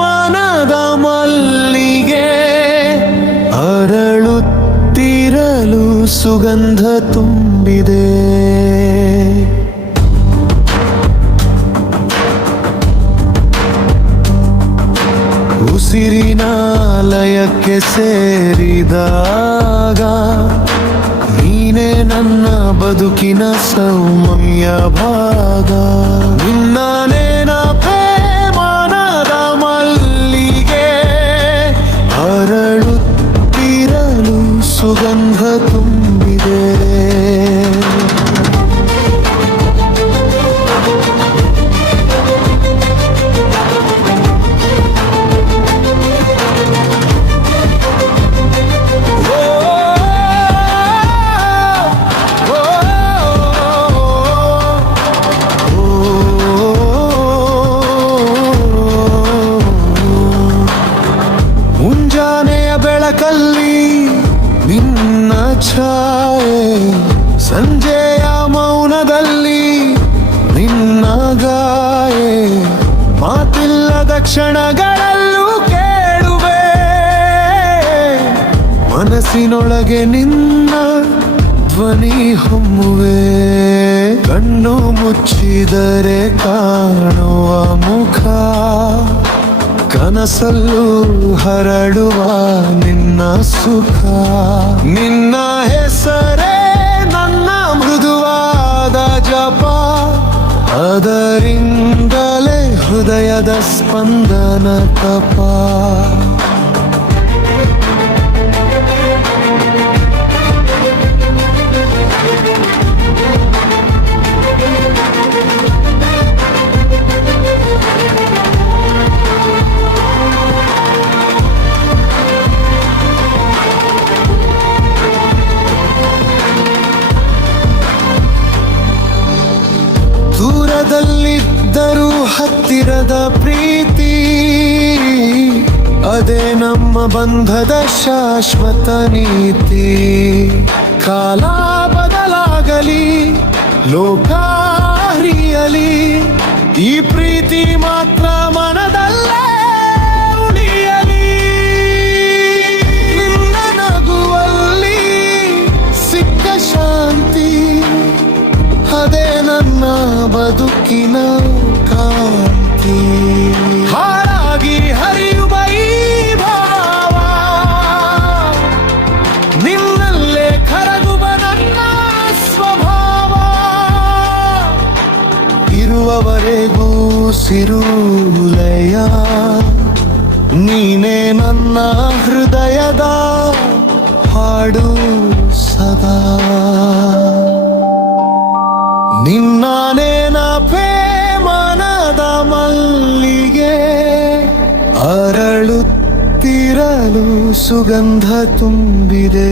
ಮನದ ಮಲ್ಲಿಗೆ ಅರಳುತ್ತಿರಲು ಸುಗಂಧ ತುಂಬಿದೆ. ಉಸಿರಿನ ಲಯಕ್ಕೆ ಸೇರಿದಾಗ ನೀನೇ ನನ್ನ ಬದುಕಿನ ಸೌಮ್ಯ ಭಾಗ. ಛಾಯೆ ಸಂಜೆಯ ಮೌನದಲ್ಲಿ ನಿನ್ನ ಗಾಯೆ. ಮಾತಿಲ್ಲದ ಕ್ಷಣಗಳಲ್ಲೂ ಕೇಳುವೆ. ಮನಸ್ಸಿನೊಳಗೆ ನಿನ್ನ ಧ್ವನಿ ಹೊಮ್ಮುವೆ. ಕಣ್ಣು ಮುಚ್ಚಿದರೆ ಕಾಣುವ ಮುಖ. ಕನಸಲ್ಲೂ ಹರಡುವ ನಿನ್ನ ಸುಖ. ನಿನ್ನ ಹೆಸರೇ ನನ್ನ ಮೃದುವಾದ ಜಪ. ಅದರಿಂದಲೇ ಹೃದಯದ ಸ್ಪಂದನ ತಪ. ದೂರದಲ್ಲಿದ್ದರೂ ಹತ್ತಿರದ ಪ್ರೀತಿ, ಅದೇ ನಮ್ಮ ಬಂಧದ ಶಾಶ್ವತ ನೀತಿ. ಕಾಲ ಬದಲಾಗಲಿ, ಲೋಕ ಹರಿಯಲಿ, ಈ ಪ್ರೀತಿ ಮಾತ್ರ ಬದುಕಿನ ಕಾಂತಿ. ಹಾಳಾಗಿ ಹರಿಯುವ ಈ ಭಾವ ನಿನ್ನಲ್ಲೇ ಕರಗುವ ನನ್ನ ಸ್ವಭಾವ. ಇರುವವರೆಗೂ ಸಿರುಲಯ ಸುಗಂಧ ತುಂಬಿದೆ